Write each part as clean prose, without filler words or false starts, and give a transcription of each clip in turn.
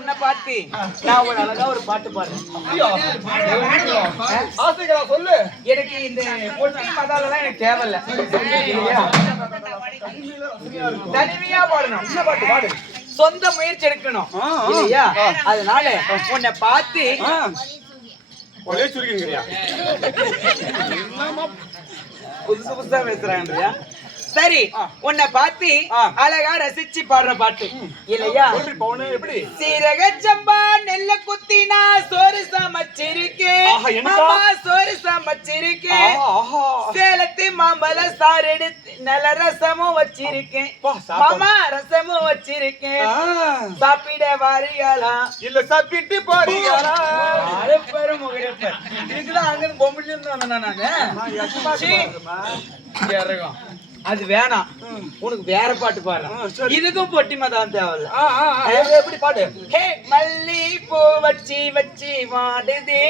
உன்னை பார்த்து நான் ஒரு அழகா ஒரு பாட்டு பாடுறேன். சொல்லு. எனக்கு இந்த பொட்டி மதாலெல்லாம் எனக்கு தேவையில்ல. தனிமையா பாடணும். என்ன பாட்டு பாடு? சொந்த முயற்சி எடுக்கணும் இல்லையா? அதனால உன்னை பார்த்து புதுசு புதுசா பேசுறாங்கயா. சரி, உன்னை பார்த்து அழகா ரசிச்சு பாடுற பாட்டு இல்லையா? எப்படி? சீரக சம்பா நெல்ல குத்தினா சோறு சமைச்சிருக்கேன், சோறு சமைச்சிருக்கேன். சேலத்து மாம்பழ சாறு எடுத்து நல்ல ரசமும் வச்சிருக்கேன், மாமா ரசமும் வச்சிருக்கேன். சாப்பிட வாரியாளா இல்ல சாப்பிட்டு போறீங்களா? அரைப்பரும் இதுக்குதான் அங்க பொம்பளை இருந்து வந்தேன் நானு. அது வேணாம், உனக்கு வேற பாட்டு பாடுறேன். இதுக்கும் பொட்டிமா தான் தேவையில்ல. எப்படி பாடு? ஹே மல்லி பூ வச்சி வச்சி வாடுதே,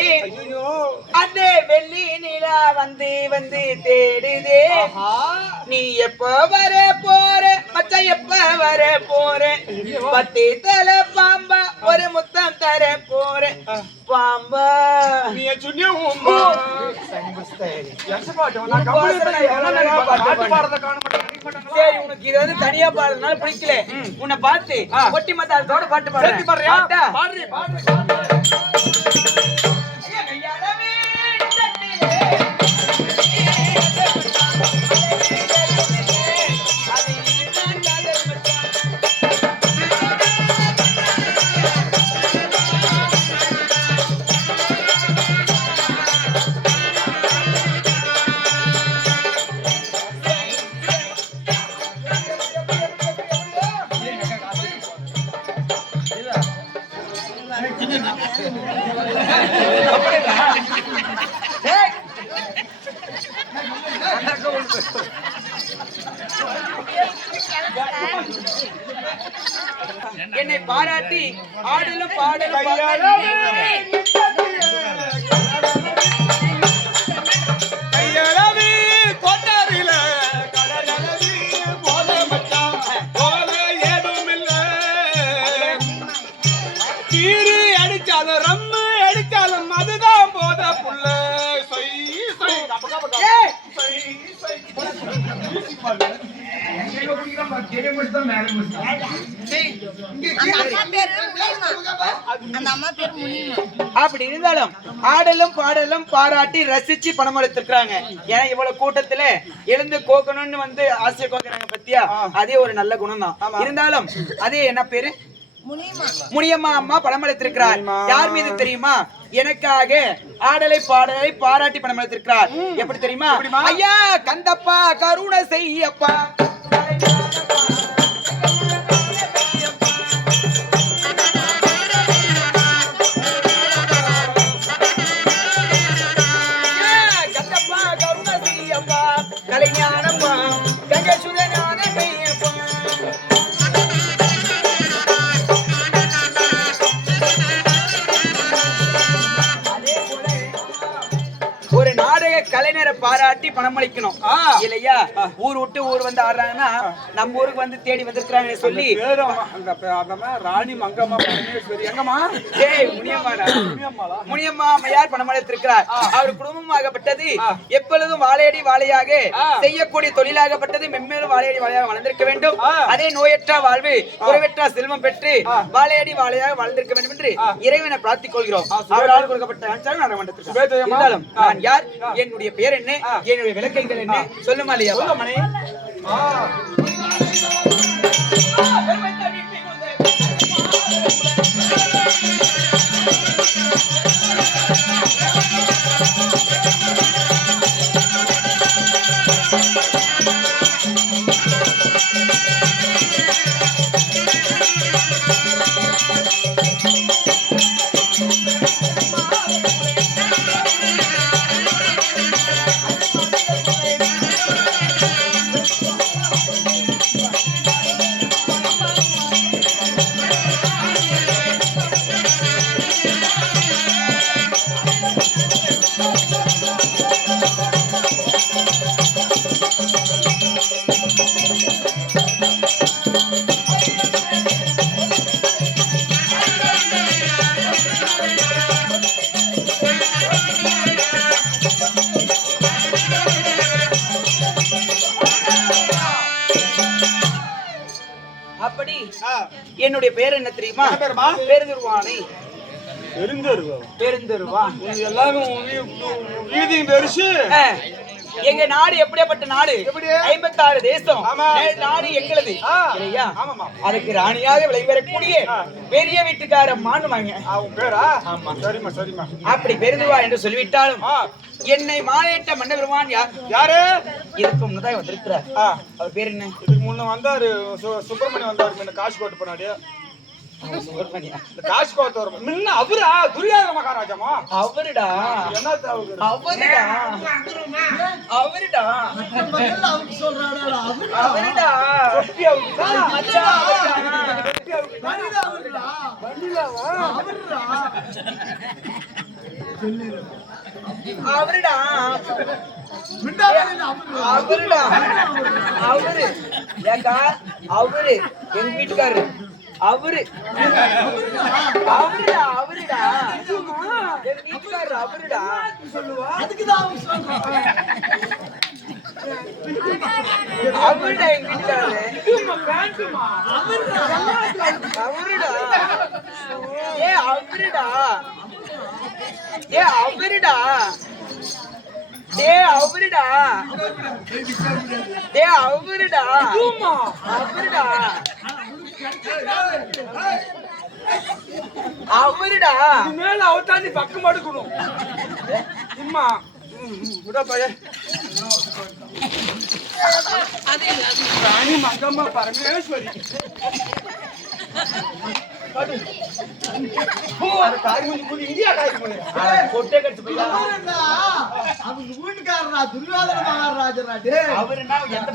அதே வெள்ளி நிலா வந்து வந்து தேடுதே. நீ எப்ப வர போற மச்சான், எப்ப வர போற? பத்தி தலை பாம்பா ஒரு முத்தம் தர போற பாம்பா. நீ சொன்னியா சரி, உனக்கு இது வந்து தனியா பாடுறதுனால பிடிக்கல. உன்னை பார்த்து பொட்டி மத்தாலத்தோட பாட்டு பாடுறேன். என்னை பாராட்டி ஆடலும் பாடலும் அடிச்சாலும் ரம்மு அடிச்சாலும் அதுதான் போத புள்ள. அப்படி இருந்தாலும் ஆடலும் பாடலும் பாராட்டி ரசிச்சு பணம் எடுத்திருக்காங்க. ஏன்னா இவ்வளவு கூட்டத்துல எழுந்து கோக்கணும்னு வந்து ஆசையை கோக்குறாங்க பத்தியா? அதே ஒரு நல்ல குணம் தான். இருந்தாலும் அதே என்ன பேரு? முனியம்மா அம்மா பணம் அளித்திருக்கிறார். யார் மீது தெரியுமா? எனக்காக ஆடலை பாடலை பாராட்டி பணம் அளித்திருக்கிறார். எப்படி தெரியுமா? ஐயா கந்தப்பா கருணை செய்யப்பா. கலைஞானப்பா கங்கசுதனான கையப்பா. ஒரு நாடக கலைஞரை பாராட்டி பணம் அளிக்கணும் இல்லையா? ஊர் விட்டு ஊர் வந்து ஆடுறாங்கன்னா நம்ம ஊருக்கு வந்து தேடி வந்திருக்காங்க சொல்லி ராணி மங்கம்மா எங்கம்மா முனியம்மா அம்மையார் பணம் அளித்திருக்கிறார். அவர் குடும்பமாகப்பட்டது எப்பொழுதும் வாழையடி வாழையாக செய்யக்கூடிய தொழிலாகப்பட்டது மென்மேலும் வாழையடி வாழையாக வளர்ந்திருக்க வேண்டும். அதே நோயற்ற வாழ்வு குறைவற்ற செல்வம் பெற்று வாழையடி வாழையாக வளர்ந்திருக்க வேண்டும் என்று இறைவனை பிரார்த்திக் கொள்கிறோம். அவரால் கொடுக்கப்பட்ட அஞ்சாலும் நாடகமன்றத்திற்கு நான் யார், என்னுடைய பேர் என்ன, என்னுடைய விளக்கங்கள் என்ன சொல்லுமா இல்லையா? பேர் என்ன தெரியுமா? பேருமா? பெருந்துருவானை. பெருந்தருவா. பெருந்துருவா. எல்லாரும் வீதியும் பெருசு. எங்க நாடு எப்படியாப்பட்ட நாடு? 56 தேசம். ஆமா. நாடு எங்களது இல்லையா? ஆமாமா. அதுக்கு ராணியாக விளைவரக்கூடிய பெரிய வீட்டுக்கார மானுமாங்க. அவன் பேரா? ஆமா. சரிம்மா சரிம்மா. அப்படி பெருந்துவா என்று சொல்லிவிட்டாலும் என்னை மாலையிட்ட மன்னபெருமான் யாரு? இதுக்கு முன்னதான் வந்திருக்கிறார். அவர் பேர் என்ன? இதுக்கு முன்ன வந்தாரு சுப்பிரமணியம் வந்தாரு. காசு கோட்டு போனாடி. காசு கோட்டு வரும் முன்ன அவரா? துரியோதன மகாராஜாமா? அவருடா. என்ன அவருடா? அவருடா. அவருடா. அவருடா. அவருடா. அவரு ஏக்கா அவரு எங்க வீட்டுக்காரரு. அவரு அவருடா. அவருடா எங்க வீட்டுக்காரரு. அவருடா. அவருடா எங்க வீட்டுக்காரரு. அவருடா. ஏ அவருடா. ஏ அவருடா. டே அவருடா. டே அவருடா. அவருடா. அவருடா. மேல அவத்தாண்டி பக்கம் அடுக்கணும். சும்மா விட பையன். ராணி மங்கம்மா பரமேஸ்வரி. இந்தியா கொட்டை கட்டு போயிடலாம். அவங்க வீட்டுக்காரரா துரியோதன மகாராஜராடு. அவருன்னா எந்த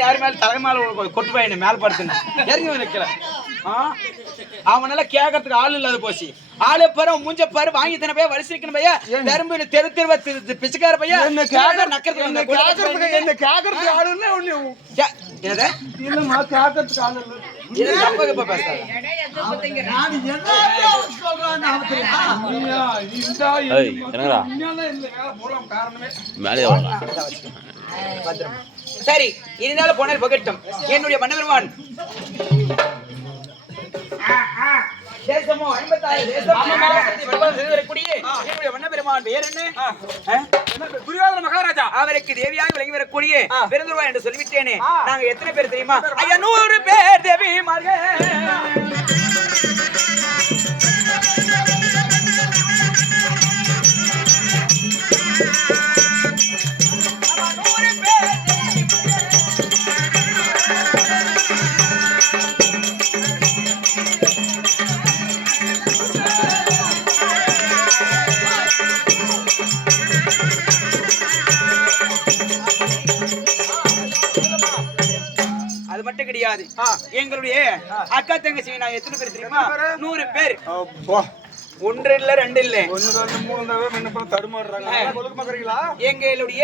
யாரு மேல தலை மேல கொட்டு போய் மேல படுத்துன இறங்கி நிக்கல. அவனால கேட்கறதுக்கு ஆள் இல்லாத போச்சு. ஆளு பாரு மூஞ்ச பாரு வாங்கி தன பையா வலிசிக்கணும் பையா தரும்பு தெரு தெருவ பிச்சைக்கார பையா என்ன கேட்கறதுக்கு என்ன கேட்கறதுக்கு ஆள் இல்ல. ஒண்ணு என்னது இல்லம்மா கேட்கறதுக்கு ஆள் இல்ல. இது தப்பா தப்பா பேசுறாங்க. நான் என்னடா சொல்றேன் சரி இருந்தாலும் போனால் பகட்டும். என்னுடைய மன்னபெருமான் தேசமோ 56 தேசம் என்னுடைய மன்னபெருமான் பேர் என்ன? துரியோதன மகாராஜா. அவருக்கு தேவியாக விளங்கி வரக்கூடிய பெருந்துருவா என்று சொல்லிவிட்டேனே. நாங்க எத்தனை பேர் தெரியுமா? 100 பேர் தேவிமார்கள். அது மட்டும் கிடையாது. எங்களுடைய அக்கா தங்கச்சி நான் எத்தனை பேர் தெரியுமா? 100 பேர். ஒன்று இல்ல ரெண்டு இல்ல 1 2 3 தடவை தடுமாறுறாங்க. எங்களுடைய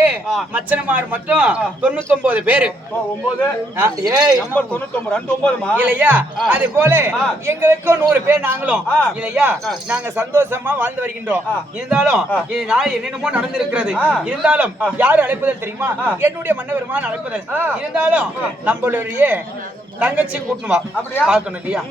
மச்சனமார் மட்டும் 99 பேரு. 9 ஏய் 99 இல்லையா? அது போல எங்களுக்கும் 100 பேர் நாங்களும் இல்லையா? நாங்க சந்தோஷமா வாழ்ந்து வருகின்றோம். இருந்தாலும் இது நாள் என்னென்னமோ நடந்திருக்கிறது. இருந்தாலும் யாரு அழைப்பதல் தெரியுமா? என்னுடைய மன்னபெருமான் அழைப்பதல். இருந்தாலும் நம்மளுடைய தங்கச்சி கூட்டணும் வா. அப்படியா பார்க்கணும் இல்லையா?